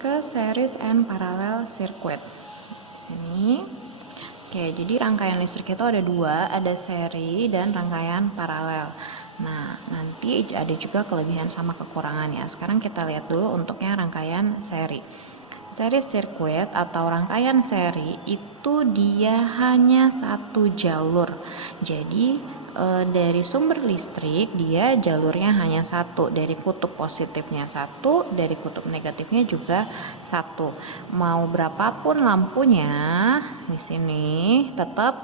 ke series and parallel circuit. Sini. Oke, jadi rangkaian listrik itu ada dua, ada seri dan rangkaian paralel. Nah, nanti ada juga kelebihan sama kekurangan ya. Sekarang kita lihat dulu untuk yang rangkaian seri. Seri sirkuit atau rangkaian seri itu dia hanya satu jalur. Jadi dari sumber listrik dia jalurnya hanya satu, dari kutub positifnya satu, dari kutub negatifnya juga satu. Mau berapapun lampunya di sini tetap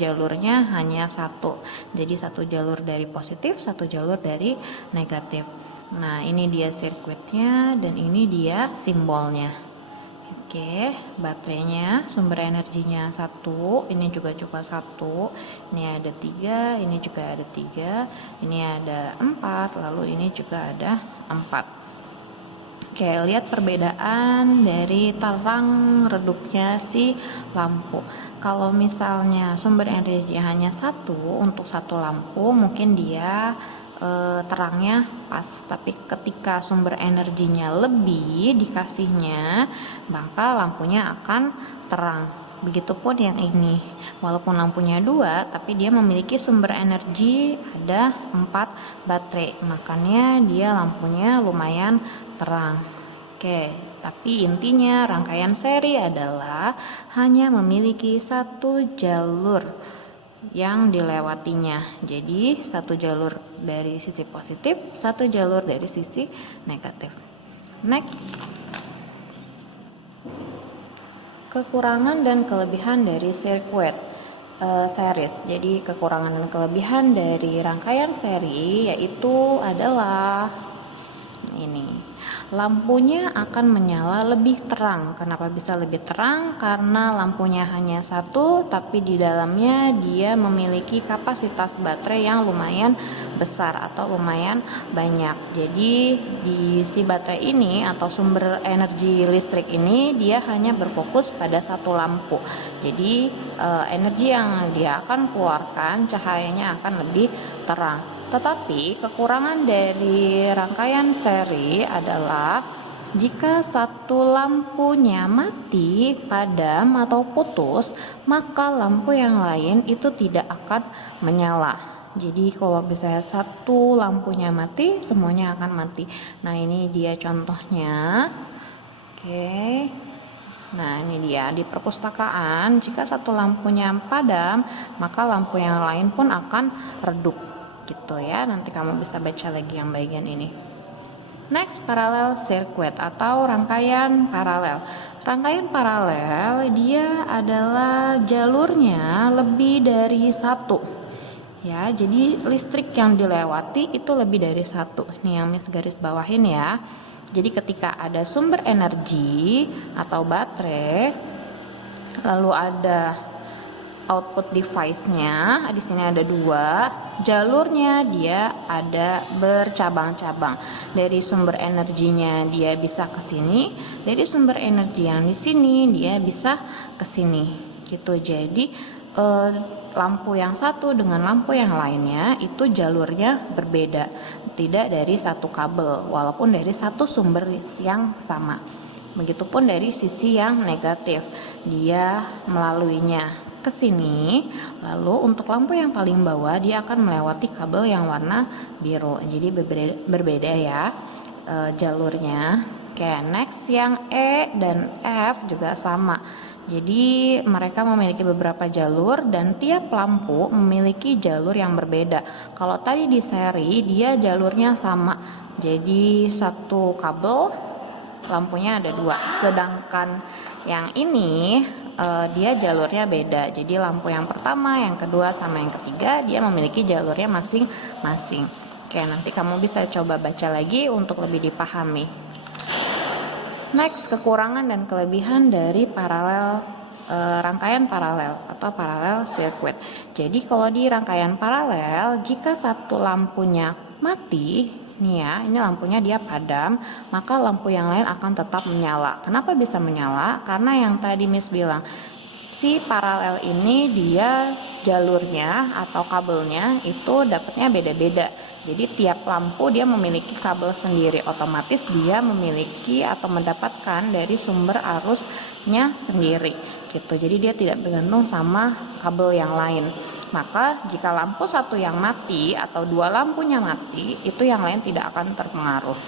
jalurnya hanya satu. Jadi satu jalur dari positif, satu jalur dari negatif. Nah, ini dia sirkuitnya dan ini dia simbolnya. Oke, baterainya, sumber energinya satu, ini juga cuma satu, ini ada tiga, ini juga ada tiga, ini ada empat, lalu ini juga ada empat. Oke, lihat perbedaan dari terang redupnya si lampu. Kalau misalnya sumber energi hanya satu untuk satu lampu, mungkin dia terangnya pas, tapi ketika sumber energinya lebih dikasihnya, maka lampunya akan terang. Begitupun yang ini, walaupun lampunya dua, tapi dia memiliki sumber energi ada 4 baterai, makanya dia lampunya lumayan terang. Oke, tapi intinya rangkaian seri adalah hanya memiliki satu jalur yang dilewatinya. Jadi satu jalur dari sisi positif, satu jalur dari sisi negatif. Next, kekurangan dan kelebihan dari sirkuit series. Jadi kekurangan dan kelebihan dari rangkaian seri yaitu adalah ini. Lampunya akan menyala lebih terang. Kenapa bisa lebih terang? Karena lampunya hanya satu, tapi di dalamnya dia memiliki kapasitas baterai yang lumayan besar atau lumayan banyak. Jadi di si baterai ini atau sumber energi listrik ini dia hanya berfokus pada satu lampu. Jadi energi yang dia akan keluarkan, cahayanya akan lebih terang. Tetapi kekurangan dari rangkaian seri adalah jika satu lampunya mati, padam atau putus, maka lampu yang lain itu tidak akan menyala. Jadi kalau misalnya satu lampunya mati, semuanya akan mati. Nah, ini dia contohnya. Oke. Nah, ini dia di perpustakaan, jika satu lampunya padam, maka lampu yang lain pun akan redup. Gitu ya, nanti kamu bisa baca lagi yang bagian ini. Next, parallel circuit atau rangkaian paralel. Rangkaian paralel dia adalah jalurnya lebih dari satu. Ya, jadi listrik yang dilewati itu lebih dari satu. Ini yang Miss garis bawahin ya. Jadi ketika ada sumber energi atau baterai, lalu ada output device-nya, di sini ada dua, jalurnya dia ada bercabang-cabang. Dari sumber energinya dia bisa ke sini, dari sumber energi yang di sini dia bisa ke sini. Gitu. Jadi lampu yang satu dengan lampu yang lainnya itu jalurnya berbeda, tidak dari satu kabel, walaupun dari satu sumber yang sama. Begitupun dari sisi yang negatif, dia melaluinya ke sini, lalu untuk lampu yang paling bawah dia akan melewati kabel yang warna biru. Jadi berbeda ya jalurnya. Oke, next yang E dan F juga sama. Jadi mereka memiliki beberapa jalur dan tiap lampu memiliki jalur yang berbeda. Kalau tadi di seri dia jalurnya sama. Jadi satu kabel lampunya ada dua. Sedangkan yang ini dia jalurnya beda. Jadi lampu yang pertama, yang kedua, sama yang ketiga dia memiliki jalurnya masing-masing. Oke, nanti kamu bisa coba baca lagi untuk lebih dipahami. Next, kekurangan dan kelebihan dari rangkaian paralel atau parallel circuit. Jadi kalau di rangkaian paralel, jika satu lampunya mati, nih ya, ini lampunya dia padam, maka lampu yang lain akan tetap menyala. Kenapa bisa menyala? Karena yang tadi Miss bilang, si paralel ini dia jalurnya atau kabelnya itu dapatnya beda-beda. Jadi tiap lampu dia memiliki kabel sendiri, otomatis dia memiliki atau mendapatkan dari sumber arusnya sendiri gitu. Jadi dia tidak bergantung sama kabel yang lain. Maka jika lampu satu yang mati atau dua lampunya mati, itu yang lain tidak akan terpengaruh.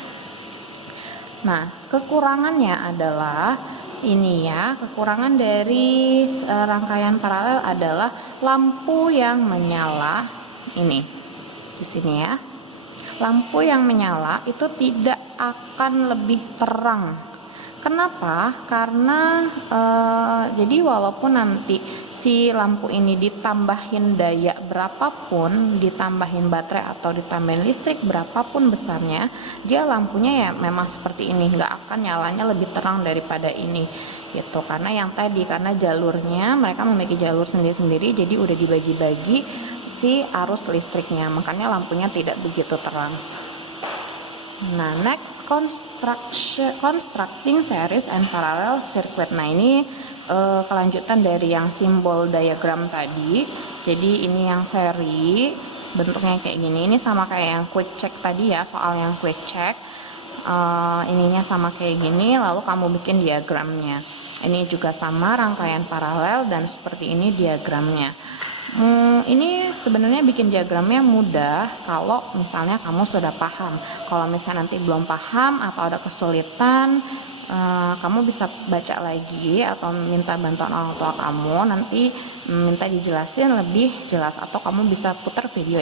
Nah, kekurangannya adalah ini ya, kekurangan dari rangkaian paralel adalah lampu yang menyala ini di sini ya. Lampu yang menyala itu tidak akan lebih terang. Kenapa? Karena jadi walaupun nanti si lampu ini ditambahin daya berapapun, ditambahin baterai atau ditambahin listrik berapapun besarnya, dia lampunya ya memang seperti ini, nggak akan nyalanya lebih terang daripada ini gitu. Karena yang tadi, karena jalurnya mereka memiliki jalur sendiri-sendiri, jadi udah dibagi-bagi si arus listriknya, makanya lampunya tidak begitu terang. Nah, next constructing series and parallel circuit. Nah, ini kelanjutan dari yang simbol diagram tadi. Jadi ini yang seri, bentuknya kayak gini. Ini sama kayak yang quick check tadi ya, soal yang quick check. Ininya sama kayak gini, lalu kamu bikin diagramnya. Ini juga sama, rangkaian paralel, dan seperti ini diagramnya. Ini sebenarnya bikin diagramnya mudah kalau misalnya kamu sudah paham. Kalau misalnya nanti belum paham atau ada kesulitan, kamu bisa baca lagi atau minta bantuan orang tua kamu, nanti minta dijelasin lebih jelas, atau kamu bisa putar video